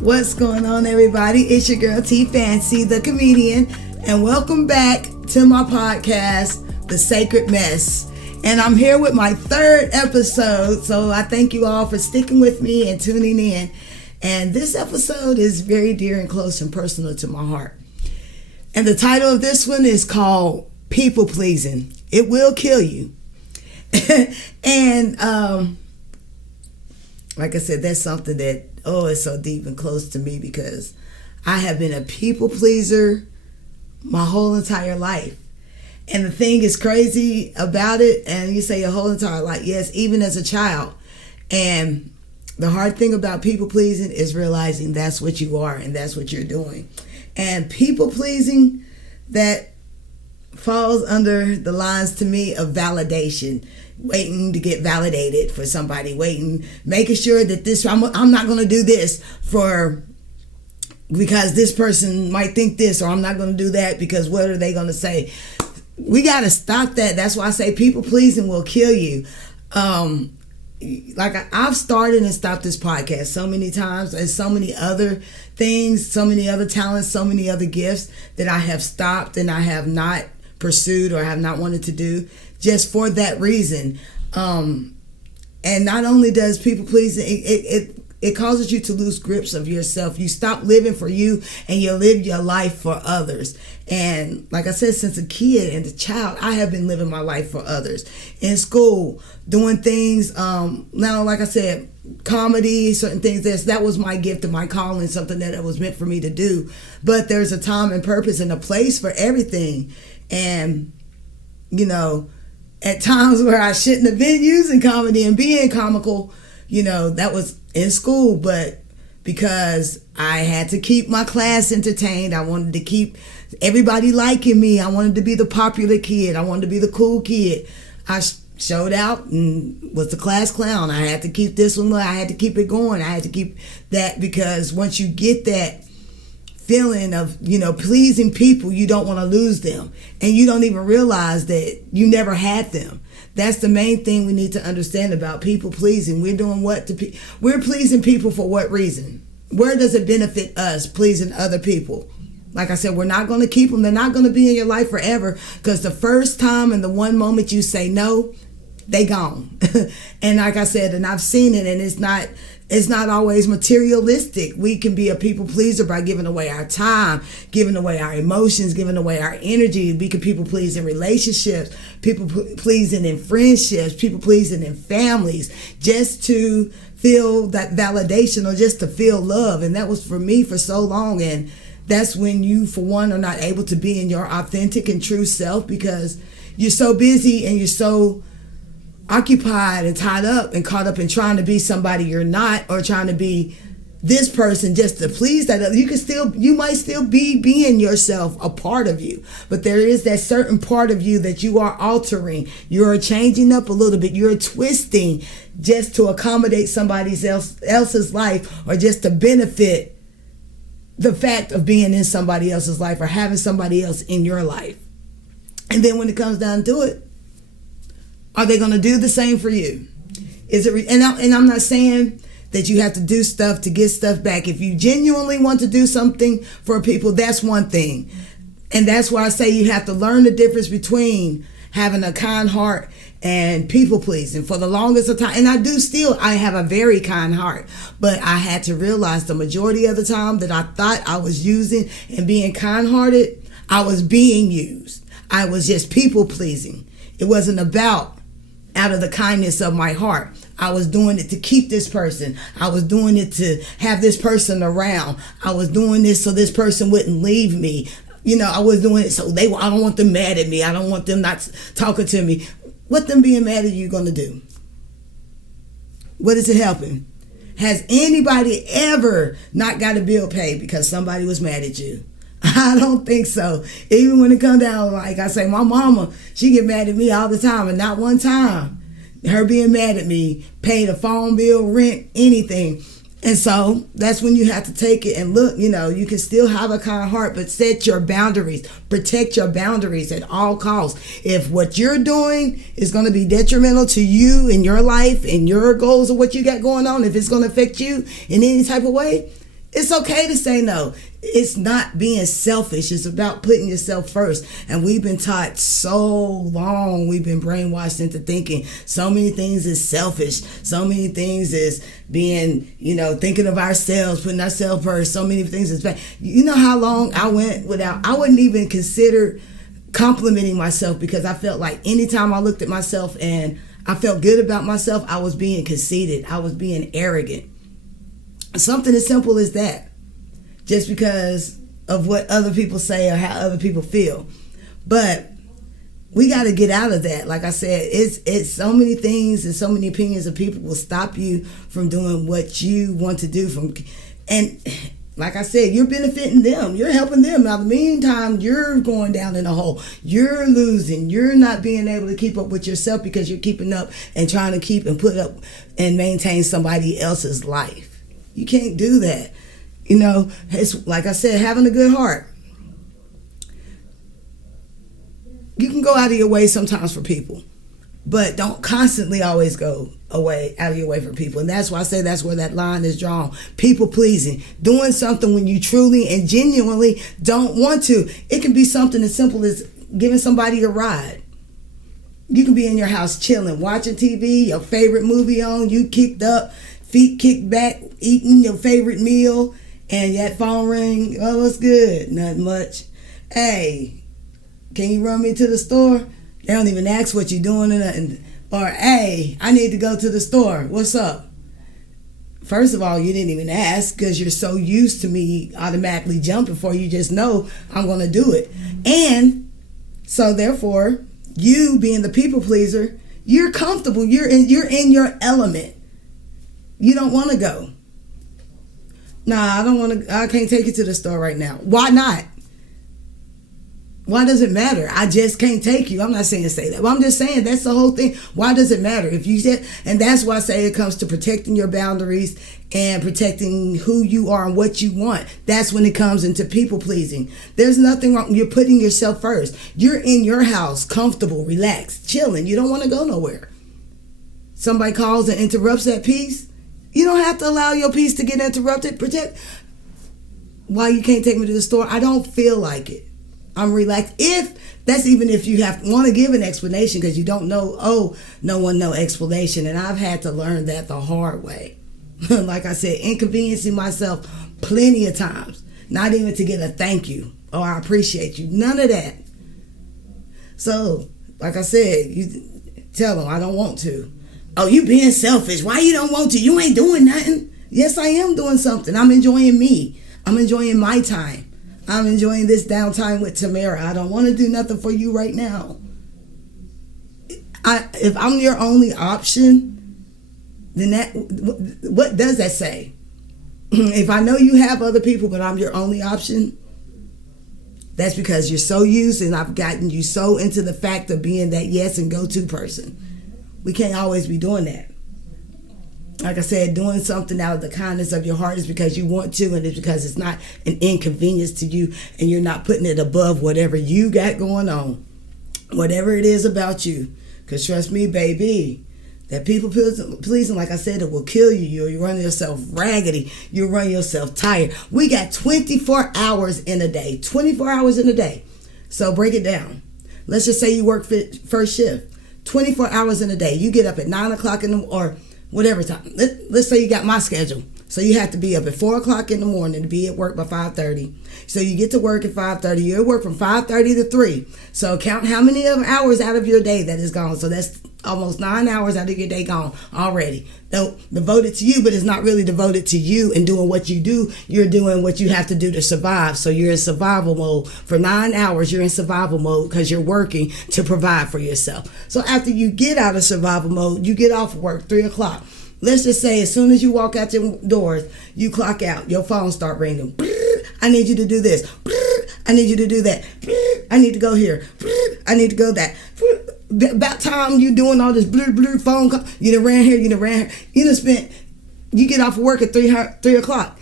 What's going on, everybody? It's your girl TFancy, the comedian, and welcome back to my podcast, The Sacred Mess. And I'm here with my third episode, so I thank you all for sticking with me and tuning in. And this episode is very dear and close and personal to my heart. And the title of this one is called People Pleasing. It will kill you. And like I said, that's something that, it's so deep and close to me because I have been a people pleaser my whole entire life. And the thing is crazy about it, and you say your whole entire life, yes, even as a child. And the hard thing about people pleasing is realizing that's what you are and that's what you're doing. And people pleasing, that falls under the lines to me of validation, waiting to get validated for somebody, making sure that this, I'm not going to do this because this person might think this, or I'm not going to do that because what are they going to say? We got to stop that. That's why I say people pleasing will kill you. I've started and stopped this podcast so many times, and so many other things, so many other talents, so many other gifts that I have stopped and I have not pursued or have not wanted to do just for that reason. And not only does people pleasing, it causes you to lose grips of yourself. You stop living for you and you live your life for others. And like I said, since a kid and a child, I have been living my life for others. In school, doing things, now, like I said, comedy, certain things, that was my gift and my calling, something that was meant for me to do. But there's a time and purpose and a place for everything. And, at times where I shouldn't have been using comedy and being comical, that was in school, but because I had to keep my class entertained, I wanted to keep everybody liking me, I wanted to be the popular kid, I wanted to be the cool kid, I showed out and was the class clown. I had to keep this one, I had to keep it going, I had to keep that, because once you get that feeling of, pleasing people, you don't want to lose them, and you don't even realize that you never had them. That's the main thing we need to understand about people pleasing. We're doing we're pleasing people for what reason? Where does it benefit us pleasing other people? Like I said, we're not going to keep them. They're not going to be in your life forever, because the first time and the one moment you say no, they gone. And like I said, and I've seen it, and it's not always materialistic. We can be a people pleaser by giving away our time, giving away our emotions, giving away our energy. We can people please in relationships, people pleasing in friendships, people pleasing in families, just to feel that validation or just to feel love. And that was for me for so long. And that's when you, for one, are not able to be in your authentic and true self, because you're so busy and you're so occupied and tied up and caught up in trying to be somebody you're not, or trying to be this person just to please that other. You might still be being yourself, a part of you, but there is that certain part of you that you are altering. You're changing up a little bit. You're twisting just to accommodate somebody else's life, or just to benefit the fact of being in somebody else's life or having somebody else in your life. And then when it comes down to it, are they going to do the same for you? And I'm not saying that you have to do stuff to get stuff back. If you genuinely want to do something for people, that's one thing. And that's why I say you have to learn the difference between having a kind heart and people pleasing. For the longest of time, and I have a very kind heart, but I had to realize the majority of the time that I thought I was using and being kind-hearted, I was being used. I was just people pleasing. It wasn't about out of the kindness of my heart. I was doing it to keep this person. I was doing it to have this person around. I was doing this so this person wouldn't leave me. I was doing it so I don't want them mad at me. I don't want them not talking to me. What them being mad at you going to do? What is it helping? Has anybody ever not got a bill paid because somebody was mad at you? I don't think so. Even when it comes down, like I say, my mama, she get mad at me all the time, and not one time her being mad at me paid a phone bill, rent, anything. And so that's when you have to take it and look, you can still have a kind heart, but set your boundaries, protect your boundaries at all costs. If what you're doing is going to be detrimental to you and your life and your goals of what you got going on, if it's going to affect you in any type of way, It's okay to say no. It's not being selfish. It's about putting yourself first. And we've been taught so long, we've been brainwashed into thinking so many things is selfish. So many things is being, thinking of ourselves, putting ourselves first. So many things is bad. You know how long I went without, I wouldn't even consider complimenting myself, because I felt like anytime I looked at myself and I felt good about myself, I was being conceited. I was being arrogant. Something as simple as that, just because of what other people say or how other people feel. But we got to get out of that. Like I said, it's so many things and so many opinions of people will stop you from doing what you want to do. And like I said, you're benefiting them. You're helping them. Now, in the meantime, you're going down in a hole. You're losing. You're not being able to keep up with yourself because you're keeping up and trying to keep and put up and maintain somebody else's life. You can't do that. It's like I said, having a good heart. You can go out of your way sometimes for people, but don't constantly always go out of your way for people. And that's why I say that's where that line is drawn. People pleasing. Doing something when you truly and genuinely don't want to. It can be something as simple as giving somebody a ride. You can be in your house chilling, watching TV, your favorite movie on, you kicked up, feet kicked back, eating your favorite meal, and that phone ring. Oh, what's good? Nothing much. Hey, can you run me to the store? They don't even ask what you're doing or nothing. Or, hey, I need to go to the store. What's up? First of all, you didn't even ask because you're so used to me automatically jumping for you. Just know I'm going to do it. And so therefore, you being the people pleaser, you're comfortable. You're in your element. You don't want to go. Nah, I can't take you to the store right now. Why not? Why does it matter? I just can't take you. I'm not saying say that, but I'm just saying that's the whole thing. Why does it matter? If you said, and that's why I say it comes to protecting your boundaries and protecting who you are and what you want. That's when it comes into people pleasing. There's nothing wrong. You're putting yourself first. You're in your house, comfortable, relaxed, chilling. You don't want to go nowhere. Somebody calls and interrupts that peace. You don't have to allow your peace to get interrupted. Protect. Why you can't take me to the store? I don't feel like it. I'm relaxed. If you want to give an explanation because you don't know, no one no explanation. And I've had to learn that the hard way. Like I said, inconveniencing myself plenty of times. Not even to get a thank you or I appreciate you. None of that. So, like I said, you tell them I don't want to. Oh, you being selfish. Why you don't want to? You ain't doing nothing. Yes, I am doing something. I'm enjoying me. I'm enjoying my time. I'm enjoying this downtime with Tamara. I don't want to do nothing for you right now. If I'm your only option, then what does that say? If I know you have other people, but I'm your only option, that's because you're so used and I've gotten you so into the fact of being that yes and go-to person. We can't always be doing that. Like I said, doing something out of the kindness of your heart is because you want to, and it's because it's not an inconvenience to you, and you're not putting it above whatever you got going on, whatever it is about you. Because trust me, baby, that people pleasing, like I said, it will kill you. You'll run yourself raggedy. You'll run yourself tired. We got 24 hours in a day. 24 hours in a day. So break it down. Let's just say you work first shift. 24 hours in a day. You get up at 9 o'clock or whatever time. Let's say you got my schedule. So you have to be up at 4 o'clock in the morning to be at work by 5:30. So you get to work at 5:30. You're at work from 5:30 to 3. So count how many hours out of your day that is gone. So that's almost 9 hours out of your day gone already. Though devoted to you, but it's not really devoted to you and doing what you do. You're doing what you have to do to survive. So you're in survival mode. For 9 hours, you're in survival mode because you're working to provide for yourself. So after you get out of survival mode, you get off work 3 o'clock. Let's just say as soon as you walk out your doors, you clock out, your phone start ringing. I need you to do this. I need you to do that. I need to go here. I need to go that. About time you doing all this blue phone call. You done ran here, you done ran here. You get off of work at 3 o'clock.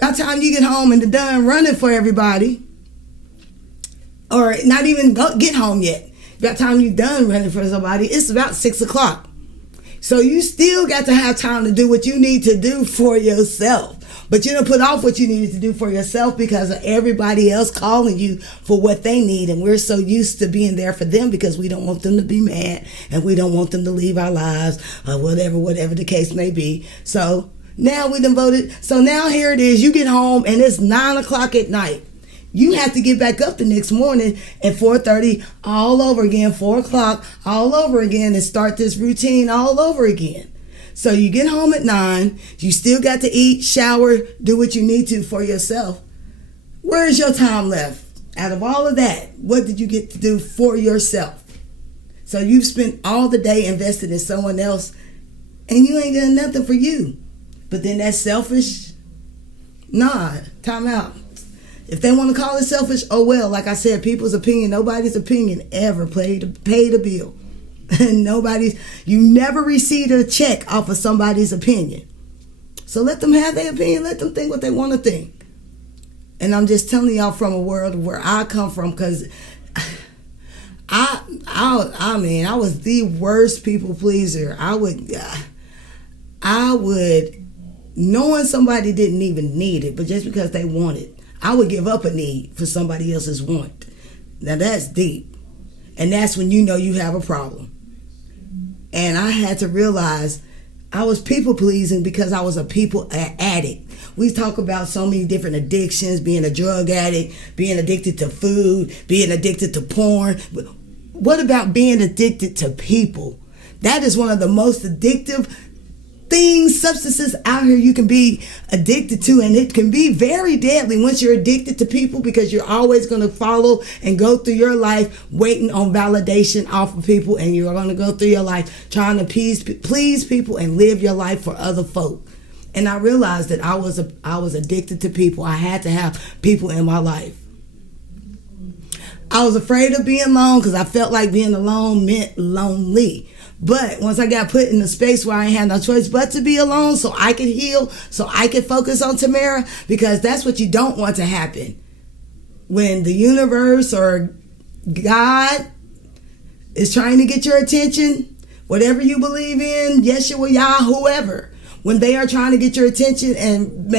By the time you get home and done running for everybody, or not even get home yet. By the time you done running for somebody, it's about 6 o'clock. So you still got to have time to do what you need to do for yourself. But you don't put off what you needed to do for yourself because of everybody else calling you for what they need. And we're so used to being there for them because we don't want them to be mad and we don't want them to leave our lives or whatever the case may be. So now we done voted. So now here it is. You get home and it's 9 o'clock at night. You have to get back up the next morning at 4:30 all over again, 4 o'clock all over again, and start this routine all over again. So you get home at 9, you still got to eat, shower, do what you need to for yourself. Where is your time left? Out of all of that, what did you get to do for yourself? So you've spent all the day invested in someone else and you ain't done nothing for you. But then that's selfish? Nah, time out. If they want to call it selfish, oh well, like I said, people's opinion, nobody's opinion ever paid a bill. And you never received a check off of somebody's opinion. So let them have their opinion, let them think what they want to think. And I'm just telling y'all from a world where I come from, because I was the worst people pleaser. I would, knowing somebody didn't even need it, but just because they want it, I would give up a need for somebody else's want. Now that's deep. And that's when you know you have a problem. And I had to realize I was people pleasing because I was a people addict. We talk about so many different addictions, being a drug addict, being addicted to food, being addicted to porn. What about being addicted to people? That is one of the most addictive things, substances out here you can be addicted to, and it can be very deadly once you're addicted to people, because you're always going to follow and go through your life waiting on validation off of people, and you're going to go through your life trying to please people and live your life for other folk. And I realized that I was addicted to people. I had to have people in my life. I was afraid of being alone because I felt like being alone meant lonely. But once I got put in a space where I ain't had no choice but to be alone so I could heal, so I could focus on Tamara, because that's what you don't want to happen. When the universe or God is trying to get your attention, whatever you believe in, Yeshua, Yah, whoever, when they are trying to get your attention and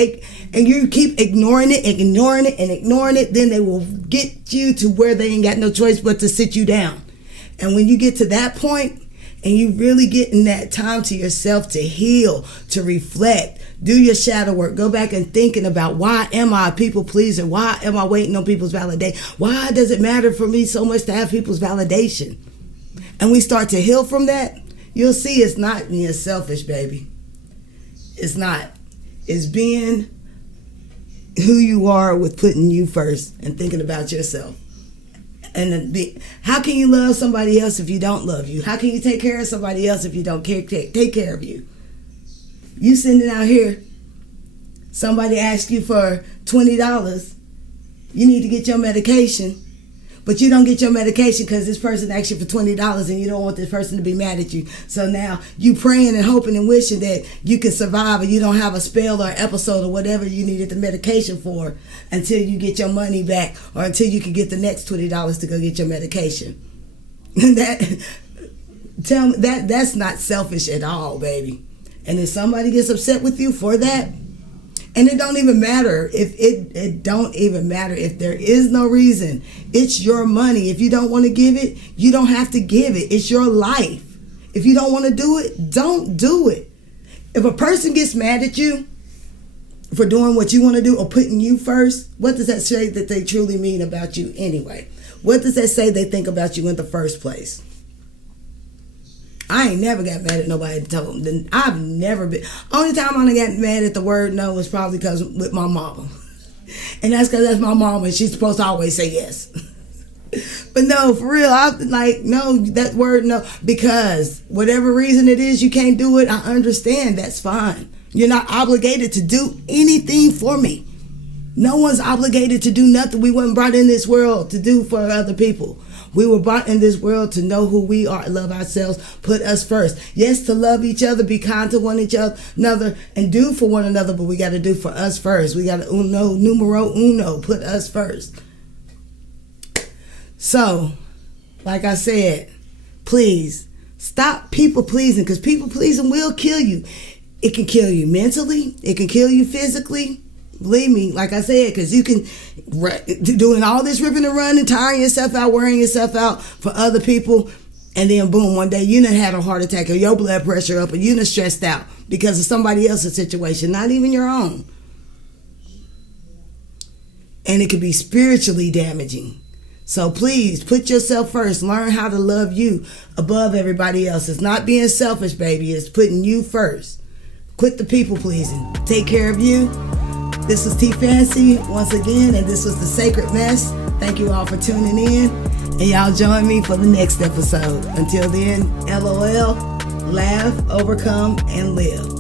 you keep ignoring it, then they will get you to where they ain't got no choice but to sit you down. And when you get to that point, and you really getting that time to yourself to heal, to reflect, do your shadow work, go back and thinking about, why am I a people pleaser? Why am I waiting on people's validation? Why does it matter for me so much to have people's validation? And we start to heal from that, you'll see it's not being selfish, baby. It's not. It's being who you are with putting you first and thinking about yourself. And how can you love somebody else if you don't love you? How can you take care of somebody else if you don't take care of you? You sitting out here, somebody asks you for $20, you need to get your medication, but you don't get your medication because this person asked you for $20 and you don't want this person to be mad at you. So now you praying and hoping and wishing that you can survive and you don't have a spell or episode or whatever you needed the medication for until you get your money back or until you can get the next $20 to go get your medication. That's not selfish at all, baby. And if somebody gets upset with you for that, and it don't even matter if it don't even matter if there is no reason. It's your money. If you don't want to give it, you don't have to give it. It's your life. If you don't want to do it, don't do it. If a person gets mad at you for doing what you want to do or putting you first, what does that say that they truly mean about you anyway? What does that say they think about you in the first place? I ain't never got mad at nobody that told them. I've never been. Only time I got mad at the word no was probably because with my mama. And that's because that's my mama and she's supposed to always say yes. But no, for real, I'm like, no, that word no. Because whatever reason it is you can't do it, I understand. That's fine. You're not obligated to do anything for me. No one's obligated to do nothing. We weren't brought in this world to do for other people. We were brought in this world to know who we are, love ourselves, put us first. Yes, to love each other, be kind to one another, and do for one another, but we got to do for us first. We got to numero uno, put us first. So, like I said, please stop people pleasing, because people pleasing will kill you. it can kill you mentally. It can kill you physically. Believe me, like I said, because you can doing all this ripping and running, tiring yourself out, wearing yourself out for other people, and then boom, one day you done had a heart attack or your blood pressure up or you done stressed out because of somebody else's situation, not even your own. And it could be spiritually damaging. So please put yourself first. Learn how to love you above everybody else. It's not being selfish, baby. It's putting you first. Quit the people pleasing. Take care of you. This was TFancy once again, and this was The Sacred Mess. Thank you all for tuning in, and y'all join me for the next episode. Until then, LOL, laugh, overcome, and live.